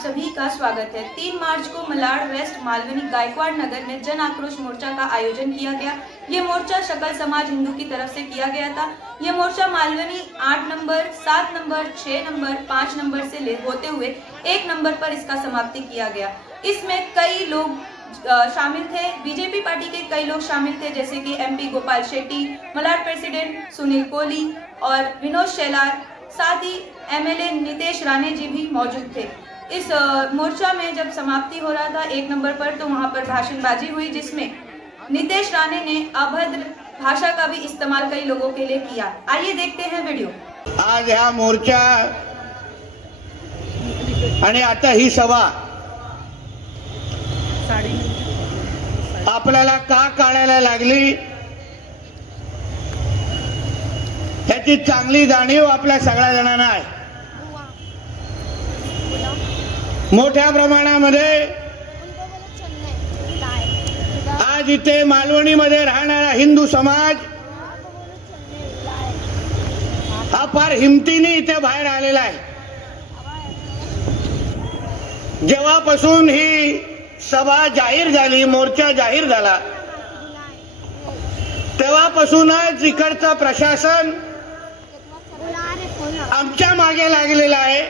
सभी का स्वागत है। 3 मार्च को मलाड वेस्ट मालवनी गायकवाड़ नगर में जन आक्रोश मोर्चा का आयोजन किया गया। ये मोर्चा सकल समाज हिंदू की तरफ से किया गया था। ये मोर्चा Malvani 8 number, 7 number, 6 number, 5 number से होते हुए 1 नंबर पर इसका समाप्ति किया गया। इसमें कई लोग शामिल थे। बीजेपी पार्टी के कई लोग शामिल थे, जैसे कि एमपी गोपाल शेट्टी, मलाड प्रेसिडेंट सुनील कोहली और विनोद शेलार, साथ ही एमएलए नितेश राणे जी भी मौजूद थे। इस मोर्चा में जब समाप्ति हो रहा था 1 नंबर पर, तो वहां पर भाषणबाजी हुई, जिसमें नितेश राणे ने अभद्र भाषा का भी इस्तेमाल कई लोगों के लिए किया। आइए देखते हैं वीडियो। आज हा मोर्चा आणि आता ही सभा आपल्याला का काढायला लागली याची चांगली जाणीव आपल्या सगळ्या जणांना आहे। मोठ्या प्रमाणामध्ये आज इथे मालवणीमध्ये राहणारा हिंदू समाज हा फार हिमतीने इथे बाहेर आलेला आहे। जेव्हापासून ही सभा जाहीर झाली, मोर्चा जाहीर झाला, तेव्हापासूनच इकडचं प्रशासन आमच्या मागे लागलेलं आहे,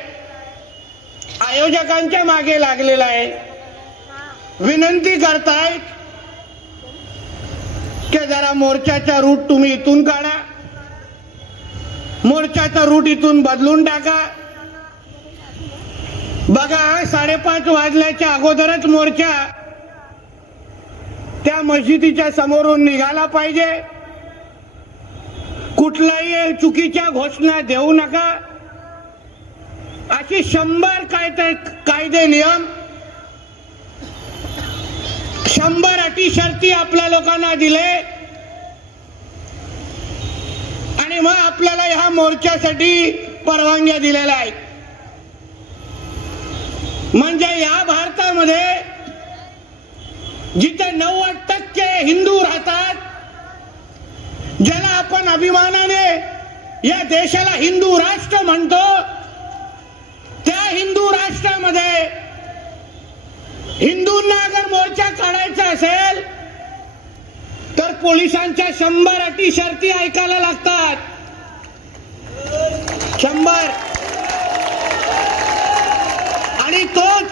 आयोजकांच्या मागे लागलेलं आहे। विनंती करतायत की जरा मोर्चाचा रूट तुम्ही इथून काढा, मोर्चाचा रूट इथून बदलून टाका। बघा, 5:30 वाजल्याच्या अगोदरच मोर्चा त्या मस्जिदीच्या समोरून निघाला पाहिजे। कुठलाही चुकीच्या घोषणा देऊ नका, अशी 100 कायदे नियम, 100 अटी शर्ती आपल्या लोकांना दिले आणि मग आपल्याला ह्या मोर्चासाठी परवानग्या दिलेल्या आहेत। म्हणजे या भारतामध्ये जिथे 90% हिंदू राहतात, ज्याला आपण अभिमानाने या देशाला हिंदू राष्ट्र म्हणतो, त्या हिंदू राष्ट्रामध्ये हिंदूंना अगर मोर्चा काढायचा असेल तर पोलिसांच्या 100 अटी शर्ती ऐकायला लागतात। 100 आणि तोच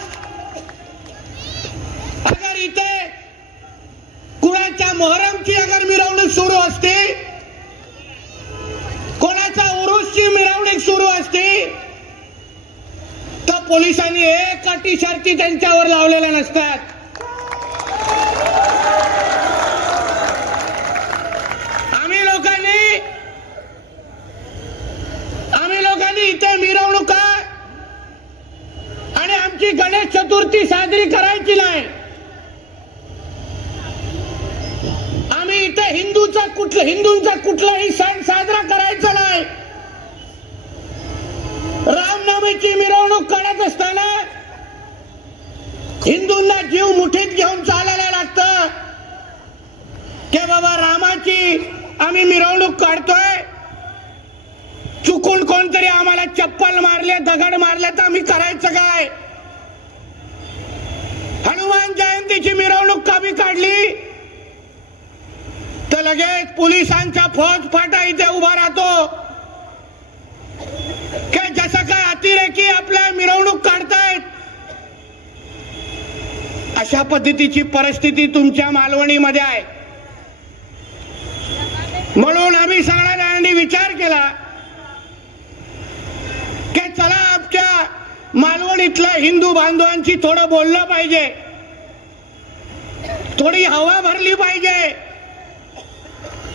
अगर इथे कुणाच्या मोहरमची अगर मिरवणूक सुरू असते, कोणाचा उरूसची मिरवणूक सुरू असते, तर पोलिसांनी 1 अटी शर्ती त्यांच्यावर लावलेल्या नसतात। आम्ही लोकांनी इथे मिरवणुका आणि आमची गणेश चतुर्थी साजरी करायची नाही। आम्ही इथे हिंदूंचा कुठलाही सण साजरा करायचा नाही। रामनवमीची मिरवणूक काढत असताना हिंदूंना जीव मुठीत घेऊन चालायला लागतं की बाबा रामाची आम्ही मिरवणूक काढतोय, चुकून कोणतरी आम्हाला चप्पल मारले, दगड मारले तर आम्ही करायचं काय? हनुमान जयंतीची मिरवणूक कमी काढली तर लगेच पोलिसांचा फौजफाटा इथे उभा राहतो की जसं काय अतिरेकी आपल्या मिरवणूक काढतायत। अशा पद्धतीची परिस्थिती तुमच्या मालवणीमध्ये आहे। म्हणून आम्ही सगळ्यांनी विचार केला की चला आमच्या मालवणीतल्या हिंदू बांधवांची थोडं बोललं पाहिजे, थोडी हवा भरली पाहिजे,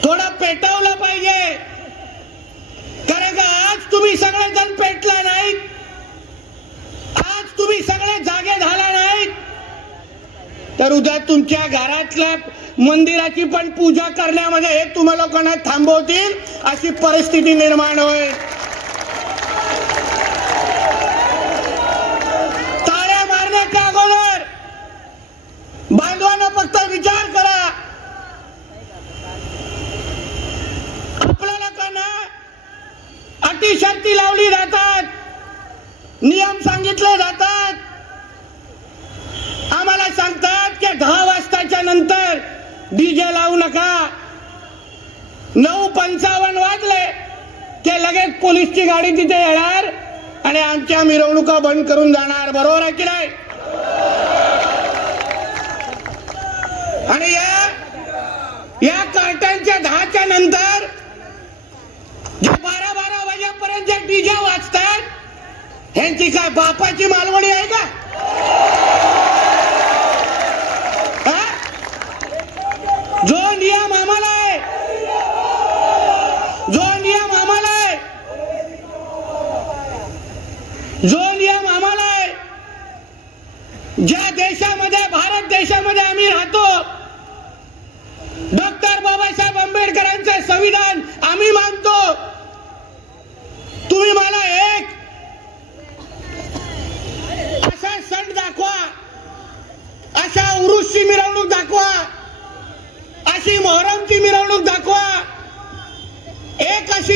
थोडं पेटवलं पाहिजे। कारण का आज तुम्ही सगळेजण पेटला नाहीत, आज तुम्ही सगळे जागे झाला नाहीत, तर उद्या तुमच्या घरातल्या मंदिराची पण पूजा करण्यामध्ये हे तुम्हा लोकांना थांबवतील, अशी परिस्थिती निर्माण होईल। ताळ्या मारण्याच्या अगोदर बांधवांना फक्त विचार करा, आपल्या लोकांना अटी शर्ती लावली जातात, नियम सांगितले जातात, डीजे लावू नका. 9:55 वाजले ते लगेच पोलीसची गाडी तिथे येणार आणि आमच्या मिरवणुका बंद करून जाणार. बरोबर आहे की नाही? आणि या कार्टनच्या 10च्या नंतर जे 12 वाजेपर्यंत जे डीजे वाजतात ह्यांची काय बापाची मालवणी आहे का? जो नियम आम्हाला आहे, जो नियम आम्हाला आहे, जो नियम आम्हाला आहे, ज्या देशामध्ये, भारत देशामध्ये आम्ही राहतो, डॉक्टर बाबासाहेब आंबेडकरांचे संविधान आम्ही मानतो. तुम्ही मला एक असा सण दाखवा, अशा उरुसची मिरवणूक दाखवा, अशी मोहरमची मिरवणूक दाखवा, एक अशी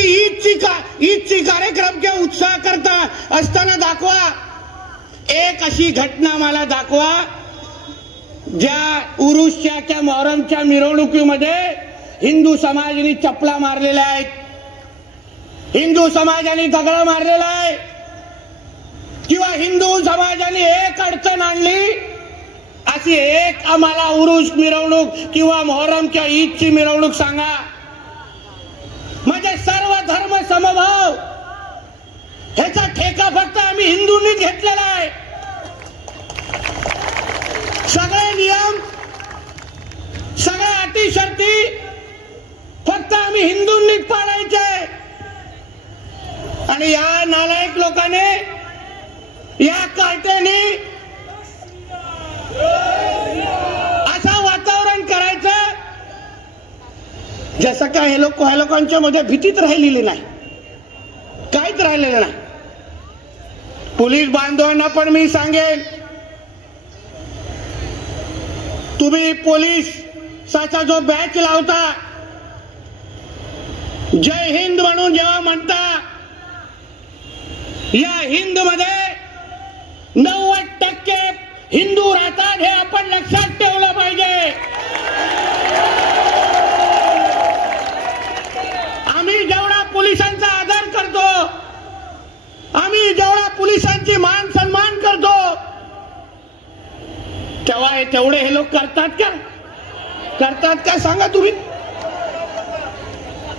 ईदची कार्यक्रमचे उत्साह करता असताना दाखवा, एक अशी घटना मला दाखवा ज्या उरुसच्या त्या मोहरमच्या मिरवणुकीमध्ये हिंदू समाजाने चपला मारलेल्या आहेत, हिंदू समाजाने दगड मारलेला आहे, किंवा हिंदू समाजाने एक अडचण आणली अशी एक आम्हाला उरुस मिरवणूक किंवा मोहरमच्या ईदची मिरवणूक सांगा. म्हणजे सर्व धर्म समभाव ह्याचा ठेका फक्त आम्ही हिंदूंनीच घेतलेला आहे. सगळे नियम, सगळ्या अटी शर्ती फक्त आम्ही हिंदूंनीच पाळायचे. आणि या नालायक लोकांनी, या कार्ट्याने असं वातावरण करायचं जसं काय ह्या लोकांच्या मध्ये भीतीच राहिलेली नाही, काहीच राहिलेलं नाही. पोलीस बांधवांना पण मी सांगेन, तुम्ही पोलिसाचा जो बॅच लावता, जय हिंद म्हणून जेव्हा म्हणता, या हिंद मध्ये 90% हिंदू राहतात हे आपण लक्षात ठेवलं पाहिजे. आम्ही जेवढा पोलिसांचा आदर करतो, आम्ही जेवढा पोलिसांची मान सन्मान करतो, तेव्हा तेवढे हे लोक करतात का? करतात का सांगा तुम्ही?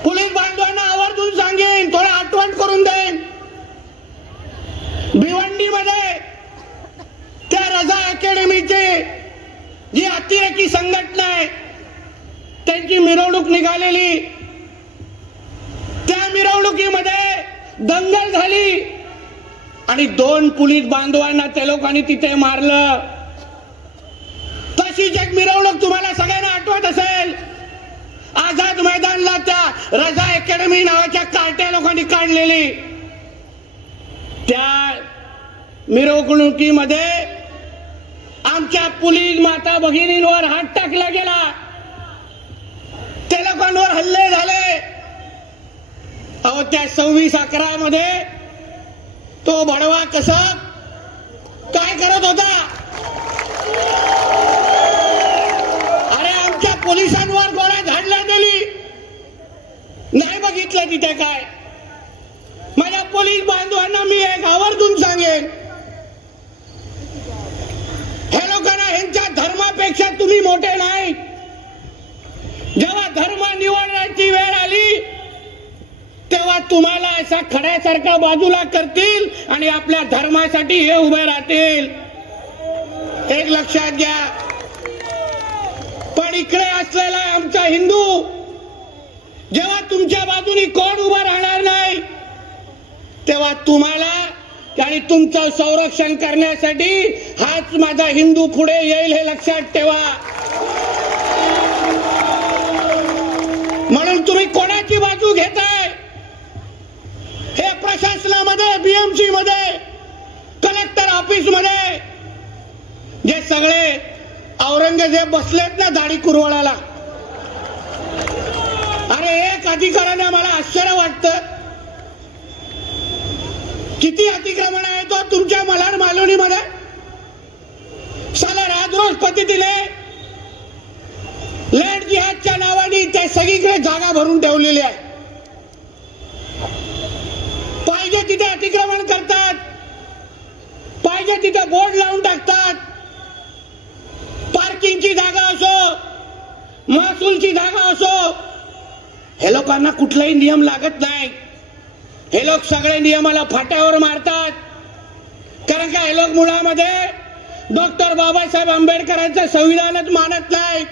पोलीस बांधवांना आवर्जून सांगेन, थोडं आठवण करून देईन. भिवंडीमध्ये त्या रजा अकॅडमीचे जी अतिरेकी संघटना आहे त्यांची मिरवणूक निघालेली, त्या मिरवणुकीमध्ये दंगल झाली आणि 2 पोलीस बांधवांना त्या लोकांनी तिथे मारलं. तशीच एक मिरवणूक तुम्हाला सगळ्यांना आठवत असेल, आझाद मैदानला त्या रजा अकॅडमी नावाच्या कार्ट्या लोकांनी काढलेली. त्या मिरवणुकीमध्ये आमच्या पोलीस माता भगिनींवर हात टाकला गेला, त्या लोकांवर हल्ले झाले. अहो, त्या 26/11 मध्ये तो भडवा कसा काय करत होता? अरे, आमच्या पोलिसांवर गोळ्या झाडल्या गेली, नाही बघितलं तिथे काय. माझ्या पोलीस बांधवांना मी एक आवर्जून सांगेन, हे लोकांना ह्यांच्या धर्मापेक्षा तुम्ही मोठे नाही. जेव्हा धर्म निवडण्याची वेळ आली तेव्हा तुम्हाला असा खड्यासारखा बाजूला करतील आणि आपल्या धर्मासाठी हे उभे राहतील. एक लक्षात घ्या. पण इकडे असलेला आमचा हिंदू जेव्हा तुमच्या बाजूनी कोण उभा राहणार नाही तेव्हा तुम्हाला आणि तुमचं संरक्षण करण्यासाठी हाच माझा हिंदू पुढे येईल, हे लक्षात ठेवा. म्हणून तुम्ही कोणाची बाजू घेताय हे प्रशासनामध्ये, बीएमसी मध्ये, कलेक्टर ऑफिस मध्ये जे सगळे औरंगजेब बसलेत ना दाढी कुरवळाला, अरे एक अधिकाऱ्याने मला आश्चर्य वाटतं, किती अतिक्रमण आहे तो तुमच्या मलाड मालवणीमध्ये. साला राजरोज पद्धतीने लँड जिहादच्या नावाने त्या सगळीकडे जागा भरून ठेवलेल्या आहे. पाहिजे तिथे अतिक्रमण करतात, पाहिजे तिथे बोर्ड लावून टाकतात. पार्किंगची जागा असो, महसूलची जागा असो, हे लोकांना कुठलाही नियम लागत नाही. हे लोक सगळे नियमाला फाट्यावर मारतात. कारण का हे लोक मुळामध्ये डॉक्टर बाबासाहेब आंबेडकरांचं संविधानच मानत नाही.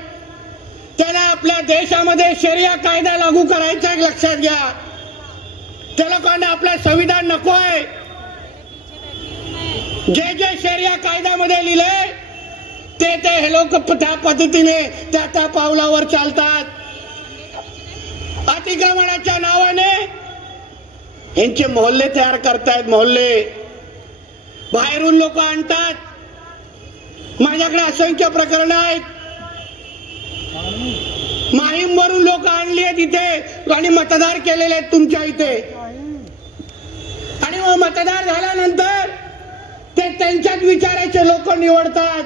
त्यांना आपल्या देशामध्ये शरिया कायदा लागू करायचा आहे, लक्षात घ्या. त्या लोकांना आपलं संविधान नको आहे. जे जे शरिया कायद्यामध्ये लिहिले ते हे लोक त्या पद्धतीने त्या पावलावर चालतात. अतिक्रमणाच्या नावाने यांचे मोहल्ले तयार करतायत. मोहल्ले बाहेरून लोक आणतात. माझ्याकडे असंख्य प्रकरण आहेत. माहीमवरून लोक आणली आहेत इथे आणि मतदार केलेले आहेत तुमच्या इथे. आणि मग मतदार झाल्यानंतर ते त्यांच्याच विचाराचे लोक निवडतात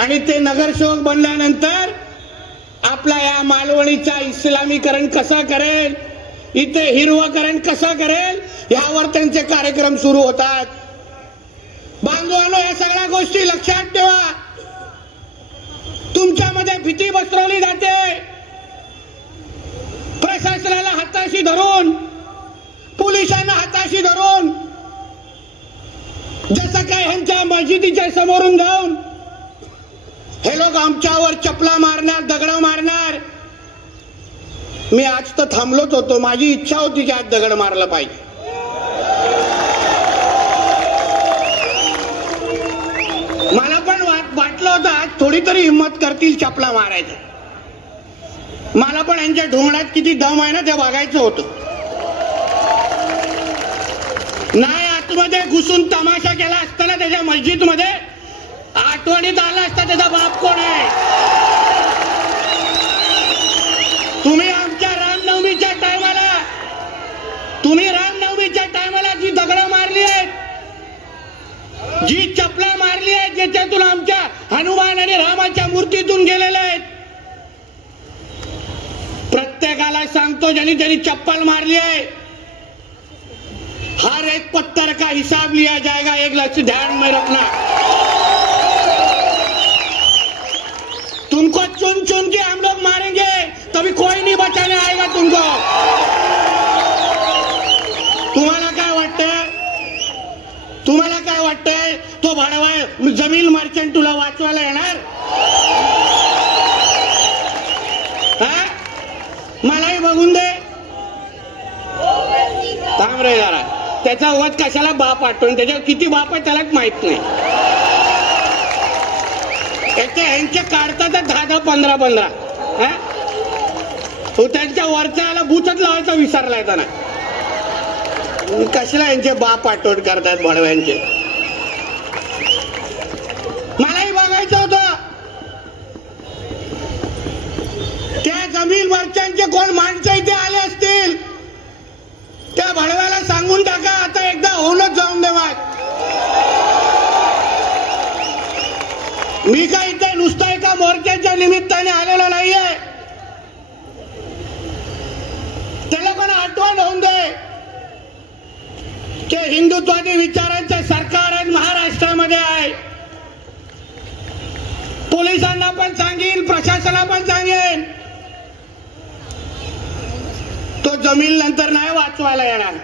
आणि ते नगरसेवक बनल्यानंतर आपला या मालवणीचा इस्लामीकरण कसा करेल, इथे हिरवकरण कसं करेल, यावर त्यांचे कार्यक्रम सुरू होतात. बांधवांनो, या सगळ्या गोष्टी लक्षात ठेवा. तुमच्यामध्ये भीती पसरवली जाते. प्रशासनाला हाताशी धरून, पोलिसांना हाताशी धरून, जसं काय ह्यांच्या मस्जिदीच्या समोरून जाऊन हे लोक आमच्यावर चपला मारणार, दगड मारणार. मी आज तर थांबलोच होतो. माझी इच्छा होती की आज दगड मारला पाहिजे. मला पण वाटलं होतं आज थोडी तरी हिंमत करतील चपला मारायचं. मला पण यांच्या ढोंगणात किती दम आहे ना ते बघायचं होतं. नाही, आतमध्ये घुसून तमाशा केला असताना त्याच्या मस्जिद मध्ये आठवणीत आला असता त्याचा बाप कोण आहे. तुम्ही आमच्या रामनवमीच्या टायमाला जी दगड मारली आहेत, जी चपला मारली आहेत, ज्याच्यातून आमच्या हनुमान आणि रामाच्या मूर्तीतून गेलेल्या आहेत, प्रत्येकाला सांगतो ज्यांनी ज्यांनी चप्पल मारली आहे, हर एक पत्थर का हिसाब लिया जाएगा. एक लक्ष्य ध्यान में रखना. तुमको चुन चुन के हम लोग मारेंगे, तभी कोई नहीं बचाने आएगा तुमको. तुम्हाला काय वाटतंय तो भाडवा जमीन मर्चंट तुला वाचवायला येणार? मलाही बघून दे. थांब रे जरा. त्याचा वध कशाला बाप आठवून, त्याच्यावर किती बाप आहे त्यालाच माहित नाही. यांचे काढतात 10-10, 15-15. तो त्यांच्या वरच्याला भूतच लावायचा विसरलाय त्यांना. कशाला यांचे बाप आठवण करतात भडव्यांचे. मलाही बघायचं होतं त्या जमीन मर्चांचे कोण माणसं इथे आले असतील, त्या भडव्याला सांगून टाका आता एकदा होऊनच जाऊन दे. मग मी काय इथे नुसतं एका मोर्चाच्या निमित्ताने आलेलो नाहीये. त्याला पण आठवण होऊन दे की हिंदुत्वादी विचारांचे सरकार आज महाराष्ट्रामध्ये आहे. पोलिसांना पण सांगेन, प्रशासनाला पण सांगेन, तो जमीन नंतर नाही वाचवायला येणार.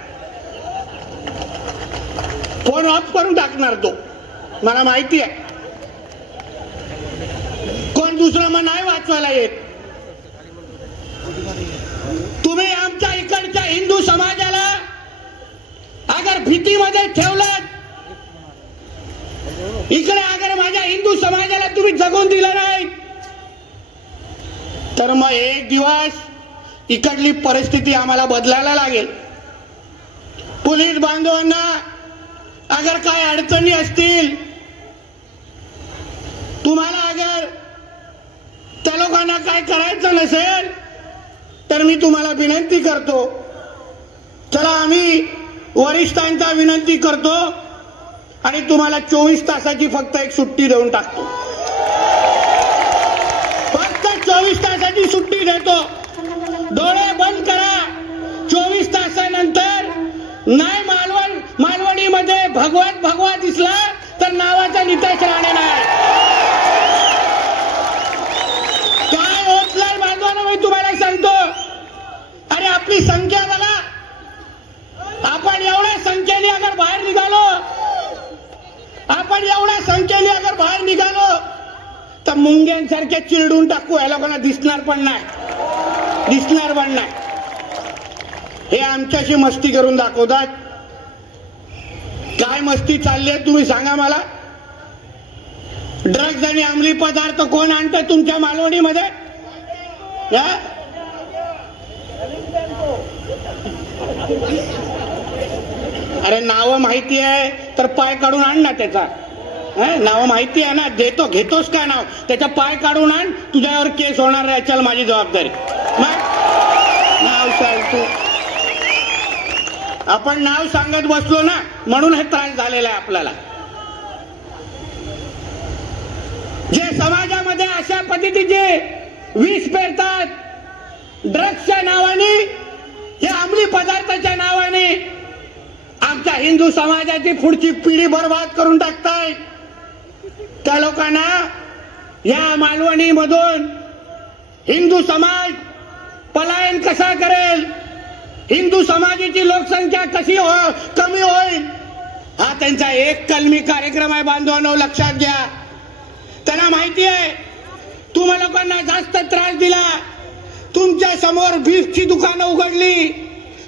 फोन ऑफ करून टाकणार तो, मला माहिती आहे. कोण दुसरं मग नाही वाचवायला येत. तुम्ही आमच्या इकडच्या हिंदू समाजाला अगर भीतीमध्ये ठेवलात, इकडे अगर माझ्या हिंदू समाजाला तुम्ही जगून दिलं नाही, तर मग एक दिवस इकडली परिस्थिती आम्हाला बदलायला लागेल. पोलीस बांधवांना अगर काय अडचणी असतील, तुम्हाला अगर त्या लोकांना काय करायचं नसेल, तर मी तुम्हाला विनंती करतो, चला आम्ही वरिष्ठांचा विनंती करतो आणि तुम्हाला 24 तासाची फक्त एक सुट्टी देऊन टाकतो. फक्त तासाची सुट्टी देतो. डोळे बंद करा. 24 तासानंतर नाही मालवणीमध्ये भगवा दिसला तर नावाचा नितेश राणे नाही. काय ओतलाय बांधवांनो, मी तुम्हाला सांगतो. अरे आपली संख्या बघा. आपण एवढ्या संख्येने अगर बाहेर निघालो तर मुंग्यांसारखे चिरडून टाकू. या लोकांना दिसणार पण नाही. हे आमच्याशी मस्ती करून दाखवतात. काय मस्ती चालली आहे तुम्ही सांगा मला. ड्रग्ज आणि अंमली पदार्थ कोण आणतं तुमच्या मालवणीमध्ये? अरे नाव माहिती आहे तर पाय काढून आण ना त्याचा. नाव माहिती आहे ना, घेतोस का नाव? त्याचा पाय काढून आण. तुझ्यावर केस होणार नाही. चल माझी जबाबदारी. नाव सांगतो. आपण नाव सांगत बसलो ना, म्हणून हे त्रास झालेला आहे आपल्याला. जे समाजामध्ये अशा पद्धतीचे विष पेरतात ड्रग्सच्या नावाने, हे अंमली पदार्थाच्या नावाने आमच्या हिंदू समाजाची पुढची पिढी बर्बाद करून टाकतायत. त्या लोकांना या मालवणीमधून हिंदू समाज पलायन कसा करेल, हिंदू समाजाची लोकसंख्या कशी कमी होईल, हा त्यांचा एक कलमी कार्यक्रम आहे बांधवांनो. लक्षात घ्या. त्यांना माहिती आहे तुम्हा लोकांना जास्त त्रास दिला. तुमच्या समोर बीफची दुकानं उघडली.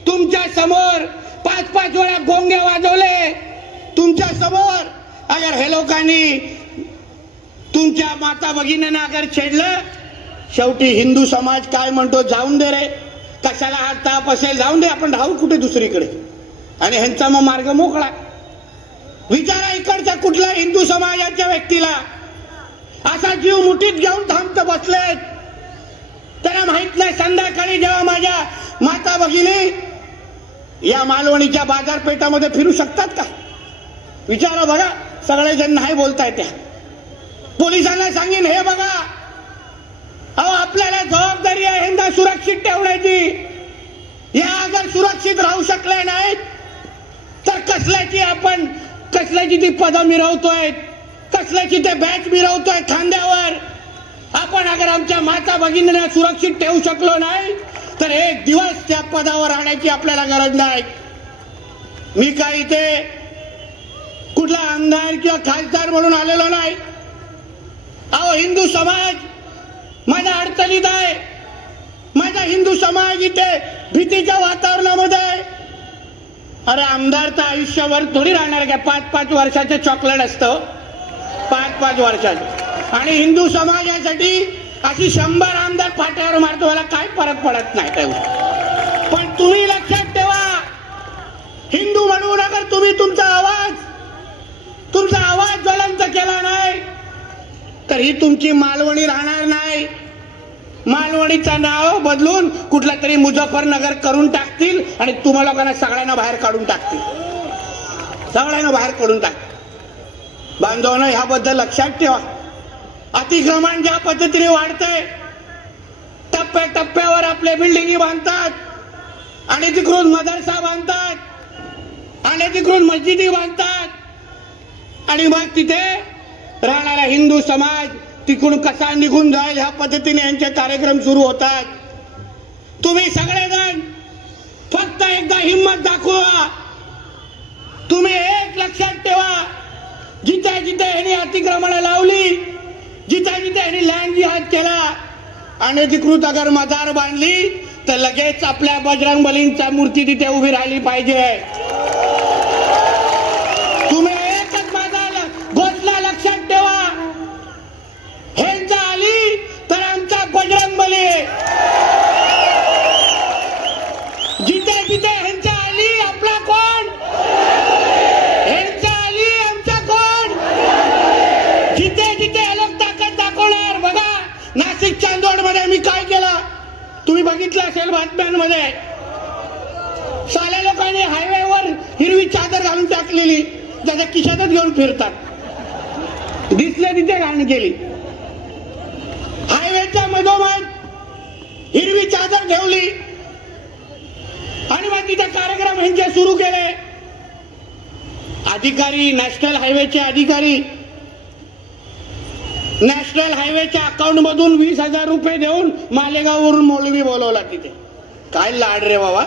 तुमच्या समोर 5-5 वेळा गोंगे वाजवले. तुमच्या समोर अगर हे लोकांनी तुमच्या माता भगिनींना अगर छेडलं, शेवटी हिंदू समाज काय म्हणतो, जाऊन दे रे, कशाला हा ताप असेल, जाऊन दे, आपण राहू कुठे दुसरीकडे. आणि ह्यांचा मग मार्ग मोकळा. विचारा इकडच्या कुठल्या हिंदू समाजाच्या व्यक्तीला असा जीव मुठीत घेऊन थांबत बसलेत. त्यांना माहित नाही संध्याकाळी जेव्हा माझ्या माता भगिनी या मालवणीच्या बाजारपेठामध्ये फिरू शकतात का? विचारा बघा. सगळेजण नाही बोलताय. त्या पोलिसांना सांगेन, हे बघा, अहो आपल्याला जबाबदारी आहे ह्यांना सुरक्षित ठेवण्याची. या अगर सुरक्षित राहू शकले नाहीत तर कसल्याची ती पदं मिरवतोय, कसल्याची ते बॅच मिरवतोय खांद्यावर. आपण अगर आमच्या माता भगिनींना सुरक्षित ठेवू शकलो नाही तर एक दिवस त्या पदावर आणायची आपल्याला गरज नाही. मी काय इथे कुठला आमदार किंवा खासदार म्हणून आलेलो नाही. अहो हिंदू समाज माझ्या अडचणीत आहे. माझा हिंदू समाज इथे भीतीच्या वातावरणामध्ये आहे. अरे आमदार तर आयुष्यभर थोडी राहणार का? 5-5 वर्षाचे चॉकलेट असतं. 5-5 वर्षाचे. आणि हिंदू समाजासाठी अशी 100 आमदार फाट्यावर मारतो, मला काय फरक पडत नाही. पण तुम्ही लक्षात ठेवा, हिंदू म्हणून अगर तुम्ही तुमचा आवाज ज्वलंत केला नाही तर ही तुमची मालवणी राहणार नाही. मालवणीचं नाव बदलून कुठला तरी मुझफ्फरनगर करून टाकतील आणि तुम्हाला लोकांना सगळ्यांना बाहेर काढून टाकतील. बांधवांनो, ह्याबद्दल लक्षात ठेवा. अतिक्रमण ज्या पद्धतीने वाढतंय, टप्प्यावर आपले बिल्डिंगी बांधतात आणि तिकडून मदरसा बांधतात आणि तिकडून मस्जिदी बांधतात आणि मग तिथे राहणारा हिंदू समाज तिकडून कसा निघून जाईल ह्या पद्धतीने यांचे कार्यक्रम सुरू होतात. तुम्ही सगळेजण फक्त एकदा हिंमत दाखवा. तुम्ही एक लक्षात ठेवा, जिथे जिथे यांनी अतिक्रमण लावली, जिथे यांनी लँड जिहाद केला, अनधिकृत अगर मजार बांधली तर लगेच आपल्या बजरंग बलींच्या मूर्ती तिथे उभी राहिली पाहिजे. तुम्ही एकच माझा घोषणा लक्षात ठेवा, ह्यांचा आली तर आमचा बजरंग बली. जिथे जिथे ह्यांचा आली आपला कोण, ह्यांचा आली आमचा कोण. जिथे जिथे लोक ताकद दाखवणार. बघा नाशिक चांदवड मध्ये मी काय केलं तुम्ही बघितलं असेल बातम्यांमध्ये. साल्या लोकांनी हायवेवर हिरवी चादर घालून टाकलेली, त्याच्या खिशातच घेऊन फिरतात. दिसले तिथे घाण केली. हायवेच्या मधोमध हिरवी चादर ठेवली आणि मग तिथे कार्यक्रम ह्यांचे सुरू केले. अधिकारी, नॅशनल हायवेचे अधिकारी नॅशनल हायवेच्या अकाउंट मधून 20,000 रुपये देऊन मालेगाववरून मौलवी बोलवला तिथे. काय लाड रे बाबा,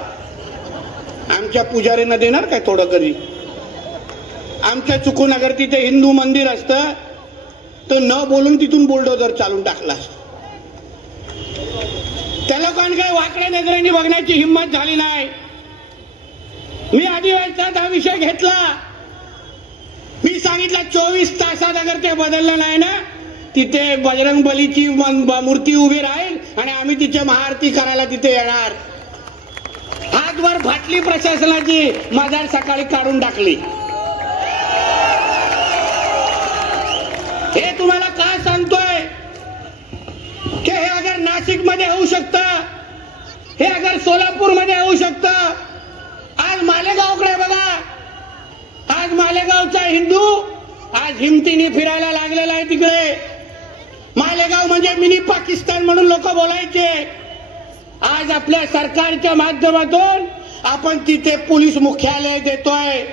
आमच्या पुजारींना देणार काय थोडं कधी? आमच्या चुकून अगर तिथे हिंदू मंदिर असतं तर न बोलून तिथून बुलडोजर चालून टाकला असत. त्या लोकांकडे वाकड्या नजरेने बघण्याची हिंमत झाली नाही. मी अधिवेशनात हा विषय घेतला. मी सांगितलं 24 तासात अगर ते बदललं नाही ना, तिथे बजरंग बलीची मूर्ती उभी राहील आणि आम्ही तिची महाआरती करायला तिथे येणार. हातवर फाटली प्रशासनाची, मजार सकाळी काढून टाकली. हे तुम्हाला का सांगतोय की हे अगर नाशिक मध्ये होऊ शकतं, हे अगर सोलापूर मध्ये होऊ शकतं. आज मालेगावकडे बघा, आज मालेगावचा हिंदू आज हिमतीने फिरायला लागलेला आहे. तिकडे मालेगाव म्हणजे मिनी पाकिस्तान म्हणून लोक बोलायचे. आज आपल्या सरकारच्या माध्यमातून आपण तिथे पोलीस मुख्यालय देतोय,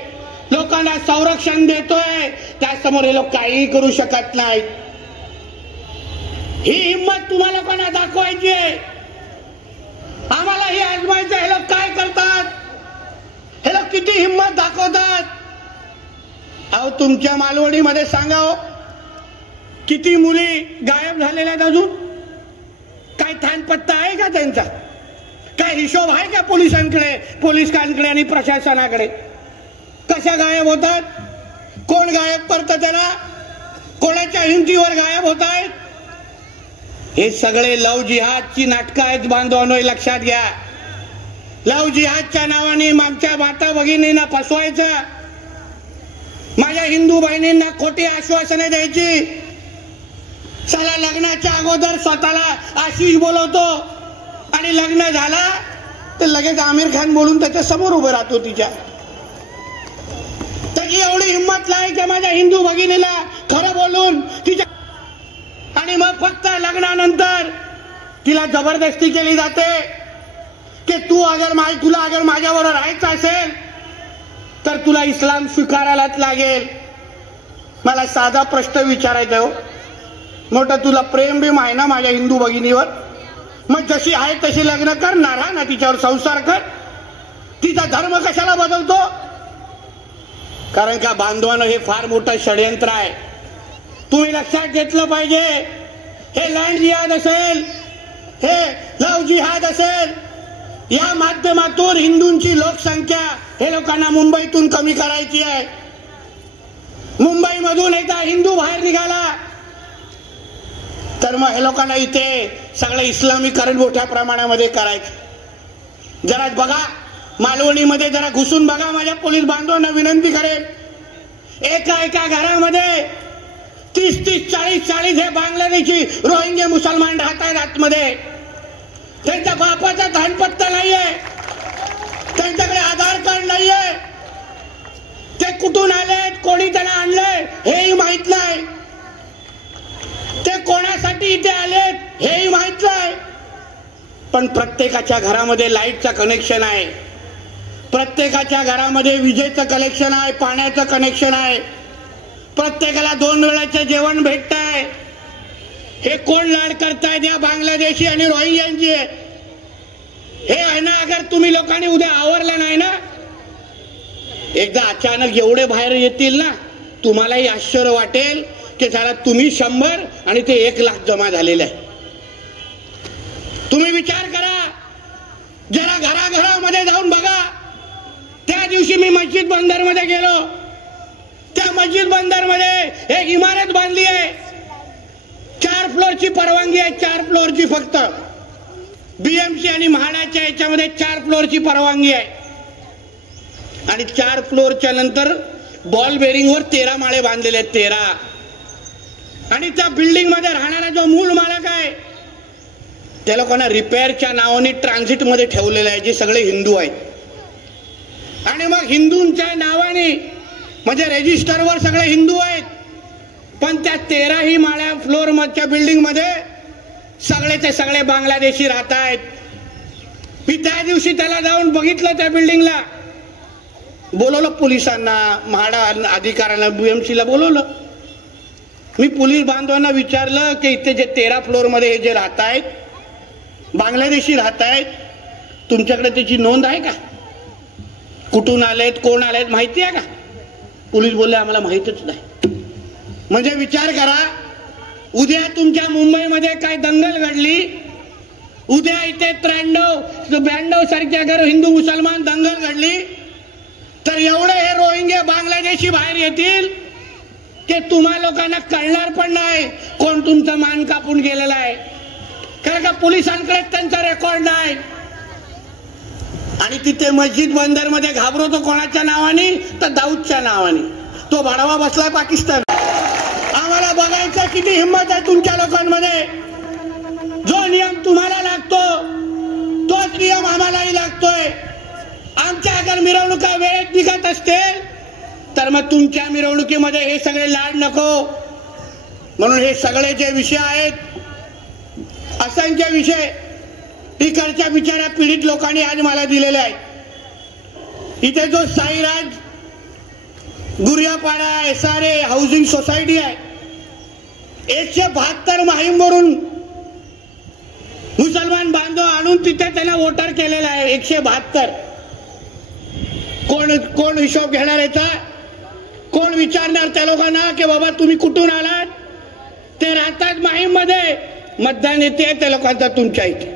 लोकांना संरक्षण देतोय. त्यासमोर हे लोक काही करू शकत नाहीत. ही हिंमत तुम्हाला कोणा दाखवायची आहे? आम्हाला ही आजमायचं. हे लोक काय करतात? हे लोक किती हिंमत दाखवतात? अहो, तुमच्या मालवणीमध्ये सांगा, किती मुली गायब झालेल्या आहेत अजून? काय थानपत्ता आहे का त्यांचा? काय हिशोब आहे का पोलिसांकडे आणि प्रशासनाकडे? कशा गायब होतात? कोण गायब करतं त्याला? कोणाच्या हिमतीवर गायब होत आहेत? हे सगळे लव जिहादची नाटकं आहेत बांधवांनो, लक्षात घ्या. लव जिहादच्या नावाने आमच्या माता भगिनींना फसवायचं, माझ्या हिंदू बहिणींना खोटी आश्वासने द्यायची. साला लग्नाच्या अगोदर स्वतःला आशिष बोलवतो आणि लग्न झाला तर लगेच आमिर खान बोलून त्याच्या समोर उभं राहतो. तिच्या त्याची एवढी हिंमत नाही की माझ्या हिंदू भगिनीला खरं बोलून तिच्या, आणि मग फक्त लग्नानंतर तिला जबरदस्ती केली जाते की तुला अगर माझ्याबरोबर राहायचं असेल तर तुला इस्लाम स्वीकारायलाच लागेल. मला साधा प्रश्न विचारायचा हो, मोठं तुला प्रेम बिम आहे ना माझ्या हिंदू भगिनीवर? मग जशी आहे तशी लग्न कर ना, राहा ना तिच्यावर, संसार कर. तिचा धर्म कशाला बदलतो? कारण का बांधवानं, हे फार मोठं षडयंत्र आहे. तुम्ही लक्षात घेतलं पाहिजे. हे लँड जिहाद असेल, हे लव जिहाद असेल, या माध्यमातून हिंदूंची लोकसंख्या हे लोकांना मुंबईतून कमी करायची आहे. मुंबईमधून एकदा हिंदू बाहेर निघाला तर मग हे लोकांना इथे सगळं इस्लामीकरण मोठ्या प्रमाणामध्ये करायचं. जरा बघा, मालवणीमध्ये जरा घुसून बघा. माझ्या पोलीस बांधवांना विनंती करेन, एका घरामध्ये 30-30, 40-40 हे बांगलादेशी रोहिंग्या मुसलमान राहत आहेत आतमध्ये. त्यांच्या बापाचा धानपत्ता नाहीये, त्यांच्याकडे आधार कार्ड नाहीये, ते कुठून आलेत, कोणी त्यांना आणलंय हेही माहित नाही, ते कोणासाठी इथे आलेत हेही माहित नाही. पण प्रत्येकाच्या घरामध्ये लाईटचं कनेक्शन आहे, प्रत्येकाच्या घरामध्ये विजेचं कनेक्शन आहे, पाण्याचं कनेक्शन आहे, प्रत्येकाला 2 वेळाचे जेवण भेटतंय. हे कोण लाड करतायत? या बांगलादेशी आणि रोहिंग्यांची. हे आहे ना, अगर तुम्ही लोकांनी उद्या आवरलं नाही ना, एकदा अचानक एवढे बाहेर येतील ना, तुम्हालाही आश्चर्य वाटेल की साला तुम्ही 100 आणि ते 1,00,000 जमा झालेले आहे. तुम्ही विचार करा, जरा घराघरामध्ये जाऊन बघा. त्या दिवशी मी मस्जिद बंदर मध्ये गेलो. त्या मस्जिद बंदर मध्ये एक इमारत बांधली आहे, 4 फ्लोअरची परवानगी आहे, 4 फ्लोअरची फक्त. बीएमसी आणि म्हाडाच्या याच्यामध्ये 4 फ्लोअरची परवानगी आहे. आणि 4 फ्लोअरच्या नंतर बॉल बेरिंगवर 13 माळे बांधलेले आहेत, 13. आणि त्या बिल्डिंग मध्ये राहणारा जो मूळ मालक आहे त्या लोकांना रिपेअरच्या नावाने ट्रान्झिट मध्ये ठेवलेलं आहे, जे सगळे हिंदू आहेत. आणि मग हिंदूंच्या नावाने म्हणजे रेजिस्टरवर सगळे हिंदू आहेत, पण त्या 13ही माळ्या फ्लोअर मधच्या बिल्डिंग मध्ये सगळेचे सगळे बांगलादेशी राहत आहेत. मी त्या दिवशी त्याला जाऊन बघितलं, त्या बिल्डिंगला बोलवलं, पोलिसांना, म्हाडा अधिकाऱ्यांना, BMC ला बोलवलं. मी पोलीस बांधवांना विचारलं की इथे जे 13 फ्लोअर मध्ये हे जे राहत आहेत बांगलादेशी राहत आहेत, तुमच्याकडे त्याची नोंद आहे का? कुठून आलेत, कोण आलेत माहिती आहे का? पोलीस बोलले आम्हाला माहितच नाही. म्हणजे विचार करा, उद्या तुमच्या मुंबईमध्ये काय दंगल घडली, उद्या इथे 93-92 सारख्या अगर हिंदू मुसलमान दंगल घडली, तर एवढे हे रोहिंग्या बांगलादेशी बाहेर येतील की तुम्हा लोकांना कळणार पण नाही कोण तुमचा मान कापून गेलेला आहे. कारण का पोलिसांकडे त्यांचा रेकॉर्ड नाही. आणि तिथे मस्जिद बंदर मध्ये घाबरवतो कोणाच्या नावाने, तर दाऊदच्या नावाने. तो भाडवा बसलाय पाकिस्तान. आम्हाला बघायचं किती हिंमत आहे तुमच्या लोकांमध्ये. जो नियम तुम्हाला लागतो तोच नियम आम्हालाही लागतोय. आमच्या अगर मिरवणुका वेळेत निघत असतील तर मग तुमच्या मिरवणुकीमध्ये हे सगळे लाड नको. म्हणून हे सगळे जे विषय आहेत, असंख्य विषय इकडच्या बिचाऱ्या पीडित लोकांनी आज मला दिलेले आहेत. इथे जो साईराज गुरियापाडा SRA हाऊसिंग सोसायटी आहे, 172 माहीमवरून मुसलमान बांधव आणून तिथे त्यांना वोटर केलेला आहे. 172. कोण हिशोब घेणार याचा? कोण विचारणार त्या लोकांना की बाबा तुम्ही कुठून आलात? ते राहतात माहीम मध्ये, मतदान येते त्या लोकांचा तुमच्या इथे.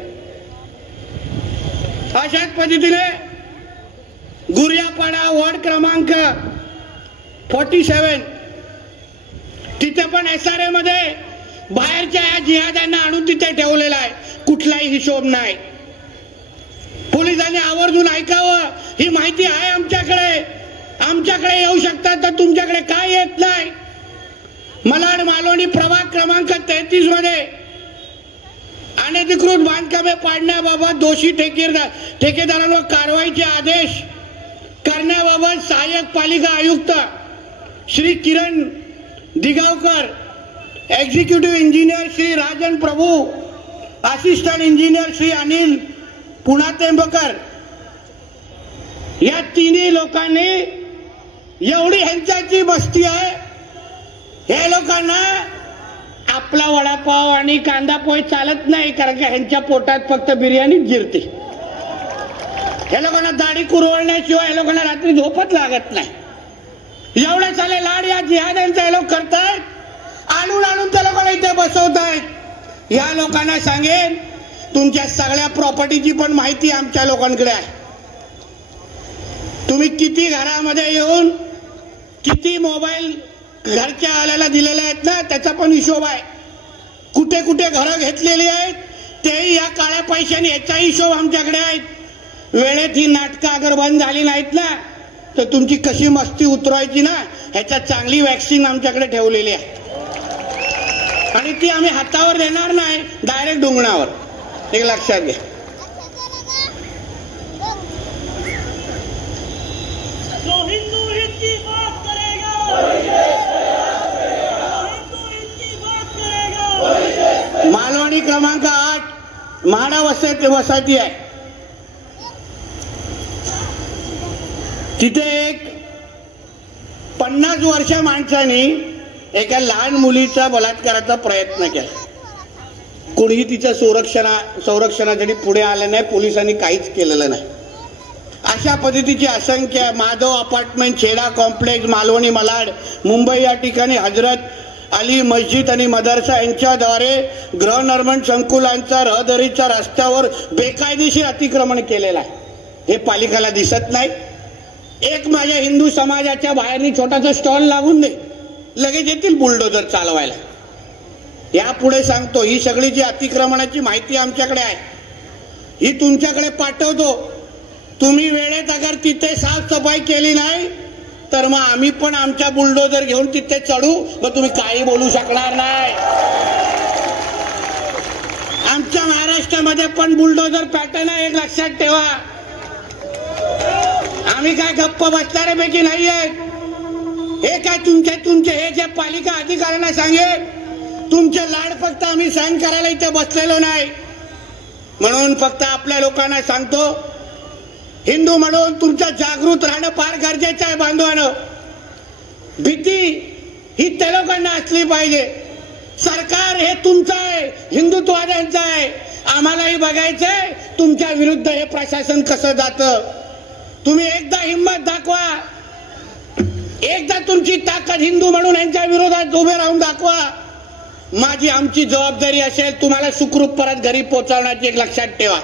अशाच पद्धतीने गुरियापाडा वॉर्ड क्रमांक 47 तिथे पण SRA मध्ये बाहेरच्या या जिहाद्यांना आणून तिथे ठेवलेला आहे. कुठलाही हिशोब नाही. पोलिसांनी आवर्जून ऐकावं. ही माहिती आहे आमच्याकडे येऊ शकतात, तर तुमच्याकडे काय येत नाही? मलाड मालवणी प्रभाग क्रमांक 33 मध्ये अनधिकृत बांधकामे पाडण्याबाबत दोषी ठेकेदारांवर कारवाईचे आदेश करण्याबाबत सहाय्यक पालिका आयुक्त श्री किरण दिगावकर, एक्झिक्युटिव्ह इंजिनियर श्री राजन प्रभू, असिस्टंट इंजिनियर श्री अनिल पुणातेंबकर, या तिन्ही लोकांनी, एवढी ह्यांच्याची मस्ती आहे, हे लोकांना आपला वडापाव आणि कांदा पोहे चालत नाही. कारण की ह्यांच्या पोटात फक्त बिर्याणीच जिरते. हे लोकांना दाढी कुरवळण्याशिवाय हे लोकांना रात्री झोपच लागत नाही. एवढे साले लाड या जिहाद्यांचे हे लोक करतायत. आणून त्या लोकांना इथे बसवतायत. या लोकांना सांगेन, तुमच्या सगळ्या प्रॉपर्टीची पण माहिती आमच्या लोकांकडे आहे. तुम्ही किती घरामध्ये येऊन किती मोबाईल घरच्या आल्याला दिलेले आहेत ना, त्याचा पण हिशोब आहे. कुठे कुठे घरं घेतलेली आहेत तेही या काळ्या पैशाने, याचा हिशोब आमच्याकडे आहे. वेळेत ही नाटकं अगर बंद झाली नाहीत ना, तर तुमची कशी मस्ती उतरवायची ना, ह्याच्या चांगली वॅक्सिन आमच्याकडे ठेवलेली आहे. आणि ती आम्ही हातावर देणार नाही, डायरेक्ट डोंगणावर. एक लक्षात घ्या. मालवणी क्रमांक 8 म्हाडा वसाहती आहे. तिथे एक 50 वर्ष माणसाने एका लहान मुलीचा बलात्काराचा प्रयत्न केला. कोणीही तिच्या संरक्षणासाठी पुढे आलं नाही. पोलिसांनी काहीच केलेलं नाही. अशा पद्धतीची असंख्य माधव अपार्टमेंट, छेडा कॉम्प्लेक्स, मालवणी, मलाड, मुंबई या ठिकाणी हजरत अली मस्जिद आणि मदरसा यांच्याद्वारे गृहनिर्माण संकुलांचा, रहदारीच्या रस्त्यावर बेकायदेशीर अतिक्रमण केलेलं आहे. हे पालिकेला दिसत नाही. एक माझ्या हिंदू समाजाच्या बाहेरनी छोटासा स्टॉल लागून दे, लगेच येतील बुलडोजर चालवायला. यापुढे सांगतो, ही सगळी जी अतिक्रमणाची माहिती आमच्याकडे आहे, ही तुमच्याकडे पाठवतो. तुम्ही वेळेत अगर तिथे साफसफाई केली नाही तर मग आम्ही पण आमच्या बुलडोजर घेऊन तिथे चढू, मग तुम्ही काही बोलू शकणार नाही. आमच्या महाराष्ट्रामध्ये पण बुलडोजर पॅटर्न आहे, एक लक्षात ठेवा. आम्ही काय गप्प बसणाऱ्यापैकी नाहीये. हे काय तुमचे हे जे पालिका अधिकाऱ्यांना सांगेल, तुमचे लाड फक्त आम्ही सहन करायला इथे बसलेलो नाही. म्हणून फक्त आपल्या लोकांना सांगतो, हिंदू म्हणून तुमचं जागृत राहणं फार गरजेचं आहे बांधवांनो. भीती ही त्या लोकांना असली पाहिजे. सरकार हे तुमचं आहे, हिंदुत्ववाद्यांचं आहे. आम्हालाही बघायचंय तुमच्या विरुद्ध हे प्रशासन कसं जातं. तुम्ही एकदा हिंमत दाखवा, एकदा तुमची ताकद हिंदू म्हणून यांच्या विरोधात उभे राहून दाखवा. माझी आमची जबाबदारी असेल तुम्हाला सुखरूप परत घरी पोहोचवण्याची. एक लक्षात ठेवा,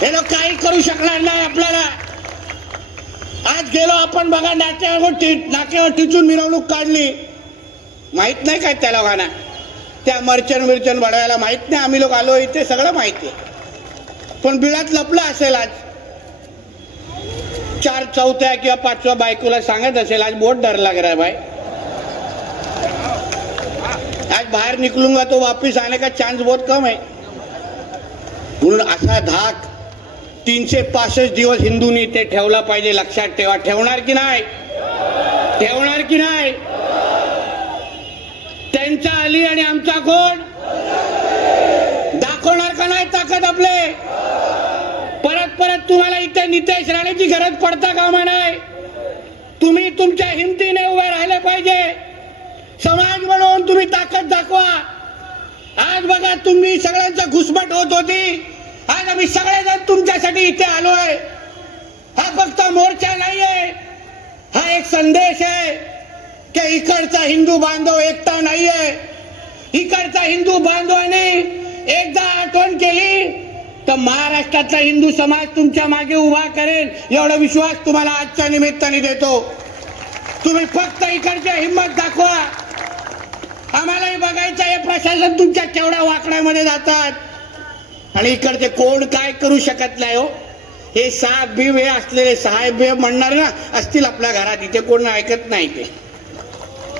हे लोक काही करू शकणार नाही आपल्याला. आज गेलो आपण बघा, नाक्यावर टिचून मिरवणूक काढली. माहित नाही काय त्या लोकांना, त्या मर्चन बडवायला माहित नाही आम्ही लोक आलो इथे, सगळं माहिती आहे. पण बिळात लपलं असेल. आज 4 चौथ्या किंवा 5व्या बायकोला सांगत असेल आज बहुत डर लग रहा है भाई, आज बाहेर निकलूंगा तो वापिस आने का चान्स बहुत कम है. म्हणून असा धाक 365 दिवस हिंदूंनी ते ठेवला पाहिजे. लक्षात ठेवा. ठेवणार की नाही? ठेवणार की नाही? त्यांचा अली आणि आमचा कोण दाखवणार का नाही ताकद आपले? परत तुम्हाला इथे नितेश राणेची गरज पडता कामा नये. तुम्ही तुमच्या हिमतीने उभे राहिले पाहिजे. समाज म्हणून तुम्ही ताकद दाखवा. आज बघा तुम्ही सगळ्यांचा घुसमट होत होती, आज आम्ही सगळेजण तुमच्यासाठी इथे आलोय. हा फक्त मोर्चा नाहीये, हा एक संदेश आहे की इकडचा हिंदू बांधव एकटा नाहीये. इकडचा हिंदू बांधवाने एकदा आठवण केली तर महाराष्ट्रातला हिंदू समाज तुमच्या मागे उभा करेल, एवढा विश्वास तुम्हाला आजच्या निमित्ताने देतो. तुम्ही फक्त इकडच्या हिंमत दाखवा. आम्हालाही बघायचं हे प्रशासन तुमच्या केवढ्या वाकड्यामध्ये जातात आणि इकडचे कोण काय करू शकत नाही. हो, हे साहेब बीब हे असलेले साहेब बीब म्हणणार ना असतील आपल्या घरात, इथे कोण ऐकत नाही.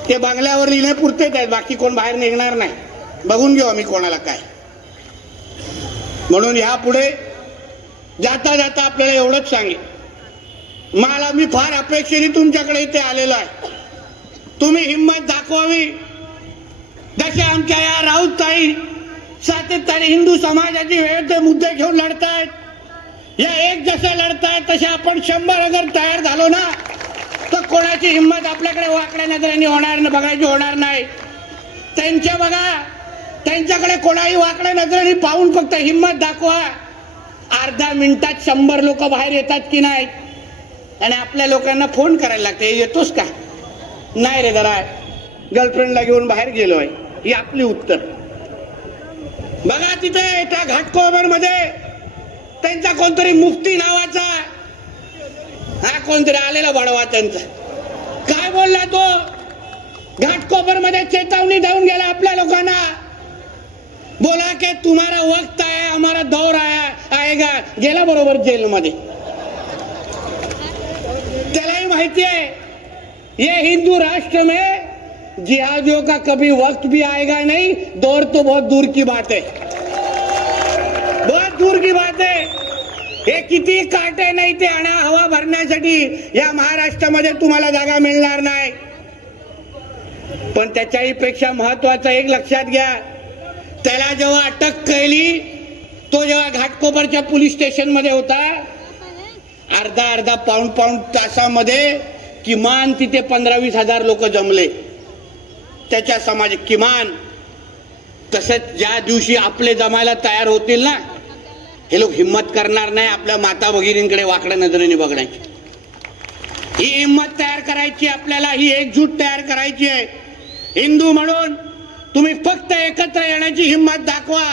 ते बंगल्यावर लिहिण्यापुरतेच आहेत, बाकी कोण बाहेर निघणार नाही. बघून घेऊ आम्ही कोणाला काय. म्हणून यापुढे जाता जाता आपल्याला एवढंच सांगेन, मला मी फार अपेक्षेने तुमच्याकडे इथे आलेलो आहे. तुम्ही हिंमत दाखवावी. जसे आमच्या या राऊतताई सातत्याने हिंदू समाजाची विविध मुद्दे घेऊन लढतायत, या एक जसे लढतायत तसे आपण 100 अगर तयार झालो ना तर कोणाची हिंमत आपल्याकडे वाकड्या नजरेने बघायची होणार नाही. त्यांच्या बघा, त्यांच्याकडे कोणाही वाकड्या नजरेने पाहून फक्त हिंमत दाखवा. अर्धा मिनिटात 100 लोक बाहेर येतात की नाही. आणि आपल्या लोकांना फोन करायला लागते, येतोस का? नाही रे, जरा गर्लफ्रेंडला घेऊन बाहेर गेलोय. ही आपली उत्तर. बघा तिथे त्या घाटकोपर मध्ये त्यांचा कोणतरी मुफ्ती नावाचा हा कोणतरी आलेला बडवा त्यांचा काय बोलला, तो घाटकोपर मध्ये चेतावणी देऊन गेला आपल्या लोकांना. बोला की तुम्हारा वक्त आहे, हमारा दौर आएगा. गेला बरोबर जेलमध्ये. त्यालाही माहिती है ये हिंदू राष्ट्र में जिहादियों का कभी वक्त भी आएगा नहीं, दौर तो बहुत दूर की बात है, बहुत दूर की बात है. हे किती काटे नाही ते आणि हवा भरण्यासाठी या महाराष्ट्रामध्ये तुम्हाला जागा मिळणार नाही. पण त्याच्याही पेक्षा महत्वाचं एक लक्षात घ्या, त्याला जेव्हा अटक केली तो जेव्हा घाटकोपरच्या पोलीस स्टेशन मध्ये होता, अर्धा पाऊण तासामध्ये किमान तिथे 15-20 हजार लोक जमले त्याच्या समाज. किमान तसंच ज्या दिवशी आपले जमायला तयार होतील ना, हे लोक हिम्मत करणार नाही आपल्या माता भगिनींकडे वाकड्या नजरेने बघण्याची. ही हिम्मत तयार करायची आपल्याला, ही एकजूट तयार करायची आहे. हिंदू म्हणून तुम्ही फक्त एकत्र येण्याची हिम्मत दाखवा.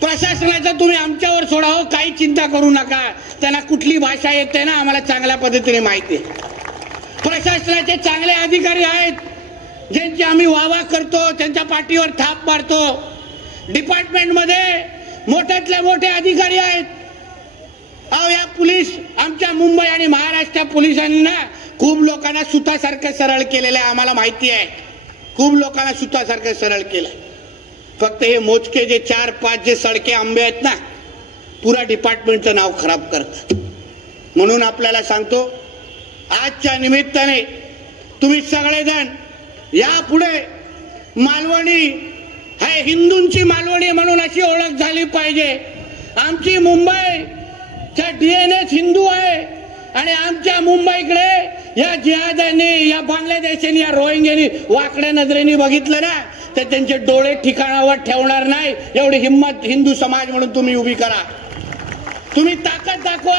प्रशासनाचं तुम्ही आमच्यावर सोडा. हो, काही चिंता करू नका. त्यांना कुठली भाषा येते ना आम्हाला चांगल्या पद्धतीने माहिती आहे. प्रशासनाचे चांगले अधिकारी आहेत ज्यांची आम्ही वाहवा करतो, त्यांच्या पाठीवर थाप मारतो. डिपार्टमेंटमध्ये मोठ्यातले मोठे अधिकारी आहेत. अहो, या पोलीस आमच्या मुंबई आणि महाराष्ट्र पोलिसांनी ना खूप लोकांना सुतासारखं सरळ केलेलं आहे. आम्हाला माहिती आहे, खूप लोकांना सुतासारखं सरळ केलं. फक्त हे मोजके जे 4-5 जे सडके आंबे आहेत ना, पुरा डिपार्टमेंटचं नाव खराब करतात. म्हणून आपल्याला सांगतो, आजच्या निमित्ताने तुम्ही सगळेजण यापुढे मालवणी हे हिंदूंची मालवणी म्हणून अशी ओळख झाली पाहिजे. आमची मुंबईचा डीएनए हिंदू आहे आणि आमच्या मुंबईकडे या जिहाद्यांनी, या बांगलादेशांनी, या रोहिंग्यांनी वाकड्या नजरेने बघितलं ना तर त्यांचे डोळे ठिकाणावर ठेवणार नाही. एवढी हिंमत हिंदू समाज म्हणून तुम्ही उभी करा. तुम्ही ताकद दाखवा.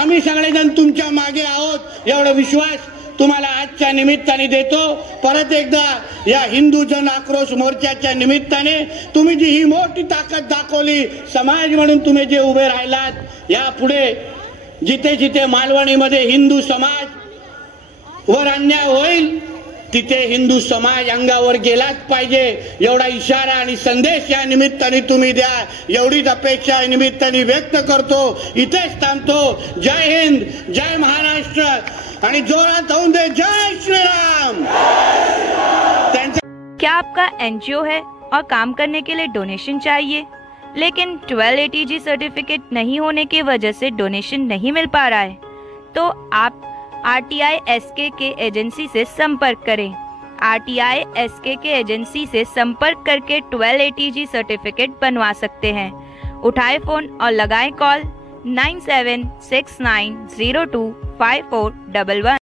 आम्ही सगळेजण तुमच्या मागे आहोत एवढा विश्वास तुम्हाला आजच्या निमित्ताने देतो. परत एकदा या हिंदू जन आक्रोश मोर्चाच्या निमित्ताने तुम्ही जी ही मोठी ताकद दाखवली, समाज म्हणून तुम्ही जे उभे राहिलात, यापुढे जिथे जिथे मालवणीमध्ये हिंदू समाज वर अन्याय होईल तिथे हिंदू समाज अंगावर गेलाच पाहिजे एवढा इशारा आणि संदेश या निमित्ताने तुम्ही द्या. एवढीच अपेक्षा या निमित्ताने व्यक्त करतो. इथेच थांबतो. जय हिंद, जय महाराष्ट्र आणि जोरात होऊन दे जय श्रीराम. क्या आपका एनजीओ है और काम करने के लिए डोनेशन चाहिए, लेकिन 1280G सर्टिफिकेट नहीं होने की वजह से डोनेशन नहीं मिल पा रहा है, तो आप RTI SKK एजेंसी से संपर्क करें. RTI SKK एजेंसी से संपर्क करके 1280G सर्टिफिकेट बनवा सकते हैं. उठाए फोन और लगाएं कॉल 9769025411.